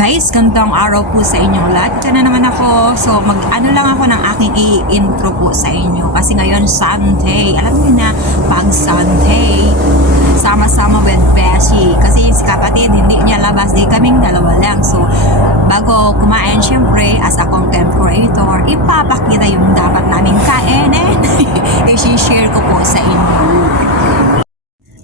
Guys, gandang araw po sa inyo lahat. Ito na naman ako. So, mag-ano lang ako ng aking i-intro po sa inyo. Kasi ngayon, Sunday. Alam niyo na, pag Sunday, sama-sama with Beshi. Kasi si kapatid, hindi niya labas. Di kaming dalawa lang. So, bago kumain, syempre, as a content creator, ipapakita yung dapat naming kainin. I-share ko po sa inyo.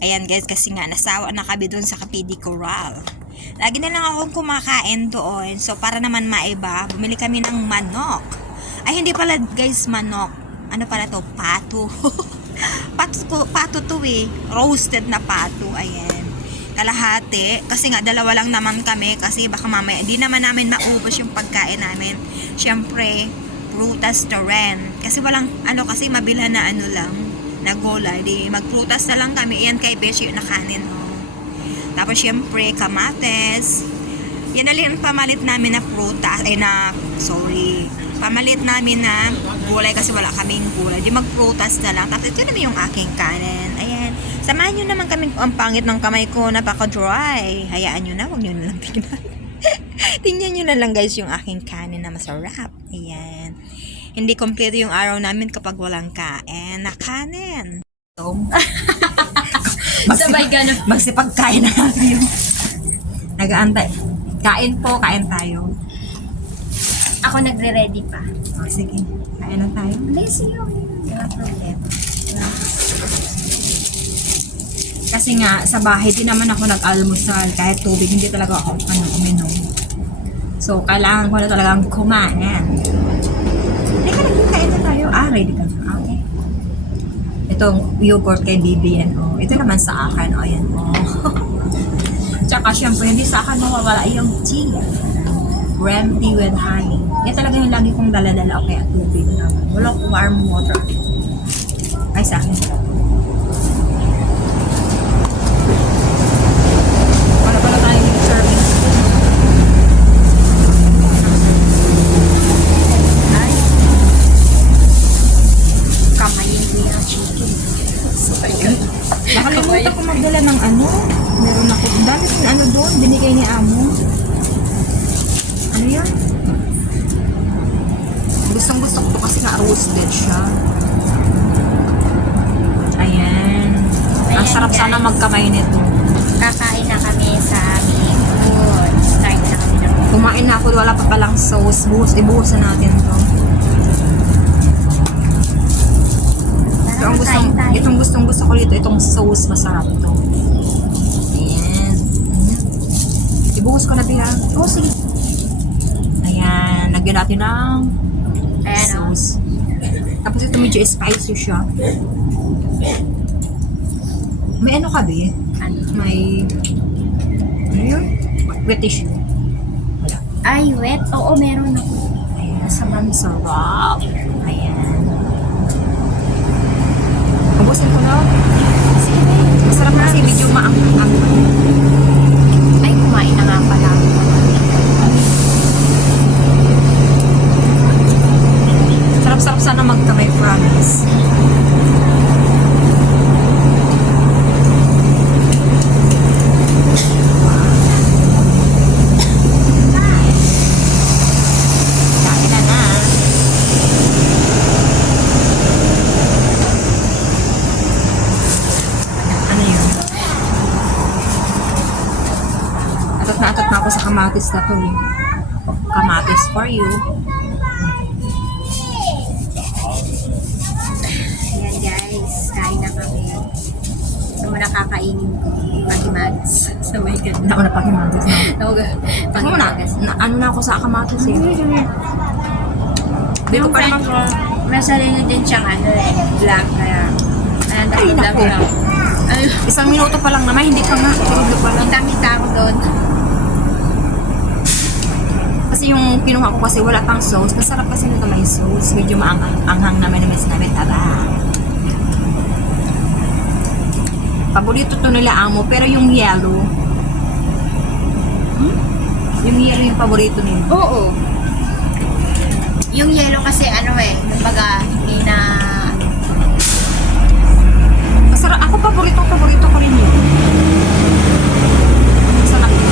Ayan guys, kasi nga nasawa na kami doon sa Kapidi Coral. Lagi na lang akong kumakain doon. So para naman maiba, bumili kami ng manok. Ay hindi pala guys manok. Ano pala to? Pato. pato, ko- pato to eh. Roasted na pato. Ayan. Kalahati. Kasi nga dalawa lang naman kami. Kasi baka mamaya hindi naman namin maubos yung pagkain namin. Siyempre, prutas to rin. Kasi walang ano kasi mabilhan na ano lang na gulay. Di magprutas na lang kami. Yan kay Beshi na kanin. Oh. Tapos syempre kamates. Yan ang pamalit namin na prutas. Ay na, sorry. Pamalit namin na gulay kasi wala kaming gulay. Di magprutas na lang. Tapos ito naman yung aking kanin. Ayan. Samahan nyo naman kami. Ang pangit ng kamay ko. Napaka-dry. Hayaan nyo na. Huwag nyo na lang tingnan. Tingnan nyo na lang guys yung aking kanin na masarap. Ayan. Hindi kompleto yung araw namin kapag walang kain na kanin. So, Sabay na. Magsipagkain na tayo. Nag-aantay. Kain po, kain tayo. Ako nagre-ready pa. O, sige. Kain na tayo. Lazy yun. Wala problema. Kasi nga, sa bahay, di naman ako nag-almusal. Kahit tubig, hindi talaga ako ano, uminom. So, kailangan ko na talagang kumain. Teka, nagkikain na tayo. Ah, ready ka na. Itong yogurt kay BBN. Oh. Ito naman sa akin. O, ayan. Oh. Tsaka, syempre, hindi sa akin mawawala yung tea. Green tea with honey. Yan talaga yung lagi kong dala-dala. Okay, at tubig naman. Wala warm water. Ay, sa akin. Para na ako. Wala pa palang sauce. Buhos, ibuhusan natin to. Ito ang gustong, tayo. itong gustong gusto ko dito. Itong sauce masarap to. Ayan. Ayan. Ibuhos ko na biya. Oo, sige. Ayan. Lagyan natin ng Ayan o. sauce. Tapos ito medyo spicy siya. May ano ka, be? Ano? May... Ano yun? Wala. Ay, wet. Oo, meron ako. Masarap. Sarap. Ayan. Ubusin ko na. Sige. Masarap na kasi medyo maang-ang. Ay, kumain na nga pala. Sarap-sarap sana magkamay, promise. Kain na na. Ano yun? Atot na atot na ako sa kamatis na to eh. Kamatis for you. Ayan guys, kain na kami. So, muna kakainin ko. Magimags. Sa may ganda. Kamatis na. Tawag. Ano na, na, ano na ako sa kamatis eh. Di ko pa naman May sarili din siyang ano eh, black kaya. Ayan, Ay, naku. Isang minuto pa lang naman, hindi pa nga. Tulog pa lang. kita ko doon. Kasi yung kinuha ko kasi wala pang sauce. Masarap kasi nito may sauce. Medyo maanghang naman naman sinabi. Taba. Paborito to nila amo. Pero yung yellow. Hmm? Yung yellow yung paborito nila. Oo. Yung yellow kasi ano eh, kumbaga hindi na Masarap. Ako paborito, paborito ko rin yun. Masarap yun.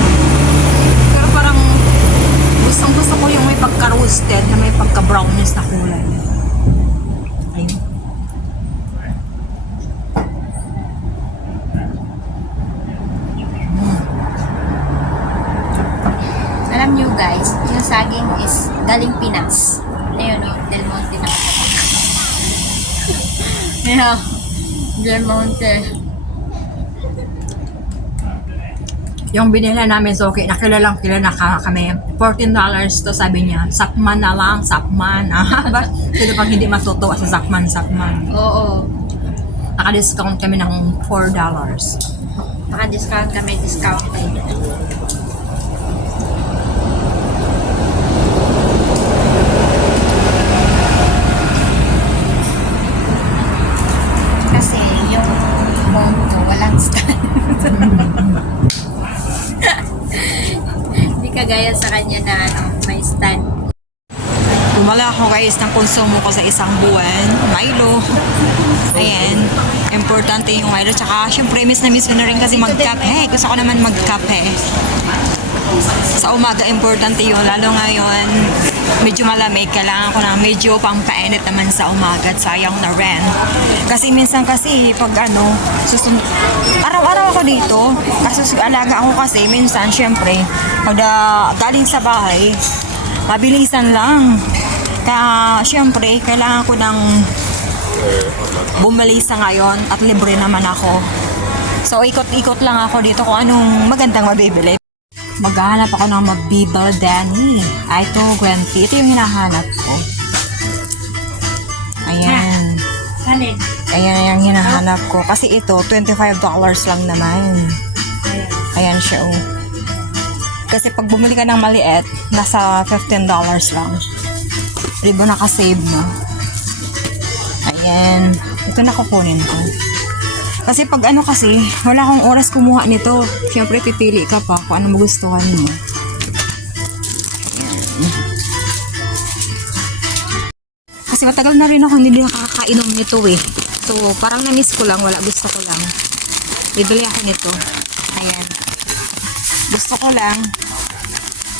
Pero parang pagka-roasted na may pagka-brownies na kulay. Ayun. Alam nyo guys, yung saging is galing Pinas. Ayun o, Del Monte na Ayun o, Del Monte. Yung binila namin so okay, nakilalang kilala ka kami. $14 to sabi niya. Sakman na lang, sakman. Ah, ba? Sino pag hindi matutuwa sa sakman, sakman. Oo. Naka-discount kami ng $4. Naka-discount kami, discounted. Guys ng konsumo ko sa isang buwan. Milo. Ayan. Importante yung Milo. Tsaka syempre miss na miss na rin kasi magkape. Gusto ko naman magkape. Sa umaga importante yun. Lalo ngayon, medyo malamig. Kailangan ko na medyo pampainit naman sa umaga at sayang na rin. Kasi minsan kasi pag ano, susun araw-araw ako dito. Kasi alaga ako kasi minsan syempre pag ah, galing sa bahay, mabilisan lang. Kaya, syempre, kailangan ko ng bumali sa ngayon at libre naman ako. So, ikot-ikot lang ako dito kung anong magandang mabibili. Maghahanap ako ng Mabibel Danny. Ay, ito, Gwenty. Ito yung hinahanap ko. Ayan. Alin? Ayan yung hinahanap ko. Kasi ito, $25 lang naman. Ayan siya, oh. Kasi pag bumili ka ng maliit, nasa $15 lang. Di ba nakasave mo? Ayan. Ito na kukunin ko. Kasi pag ano kasi, wala akong oras kumuha nito. Siyempre, pipili ka pa kung ano magustuhan mo. Ayan. Kasi matagal na rin ako hindi nakakainom nito eh. So, parang na-miss ko lang, wala gusto ko lang. Bibili ako nito. Ayan. Gusto ko lang.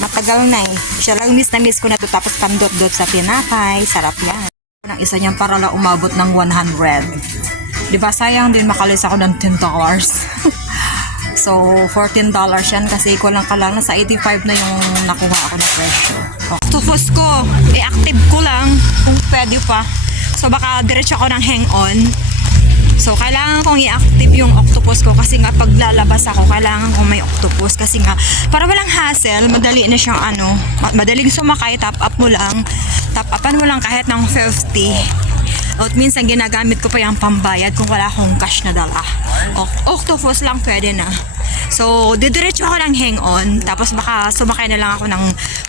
Matagal na eh. Siya lang miss na miss ko na to tapos pandot-dot sa tinapay. Sarap yan. Ng isa niyan para lang umabot ng 100. Di ba sayang din makalis ako ng $10. so, $14 yan kasi ko lang ka lang. Nasa 85 na yung nakuha ako na presyo. Octopus ko, i-active ko lang kung pwede pa. So, baka diretso ako ng hang-on. So, kailangan kong i-active yung octopus ko kasi nga pag lalabas ako, kailangan kong may octopus kasi nga, para walang hassle, madali na siyang ano, ma- madaling sumakay, top up mo lang, top upan mo lang kahit ng 50. At minsan ginagamit ko pa yung pambayad kung wala akong cash na dala. O- octopus lang pwede na. So, didiretso ako ng hang-on, tapos baka sumakay na lang ako ng,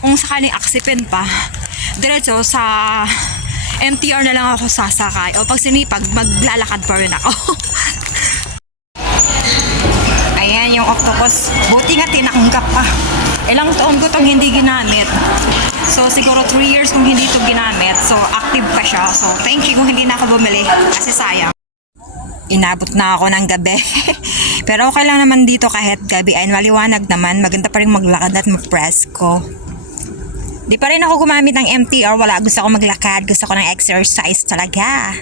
kung sakaling aksipin pa, diretso sa MTR na lang ako sasakay. O pag sinipag, maglalakad pa rin ako. Ayan yung octopus. Buti nga tinanggap pa. Ilang taon ko itong hindi ginamit. So siguro 3 years kung hindi ito ginamit. So active pa siya. So thank you kung hindi na ako bumili. Kasi sayang. Inabot na ako ng gabi. Pero okay lang naman dito kahit gabi ay maliwanag naman. Maganda pa rin maglakad at ma-press ko. Di pa rin ako gumamit ng MTR. Wala. Gusto ko maglakad. Gusto ko ng exercise talaga.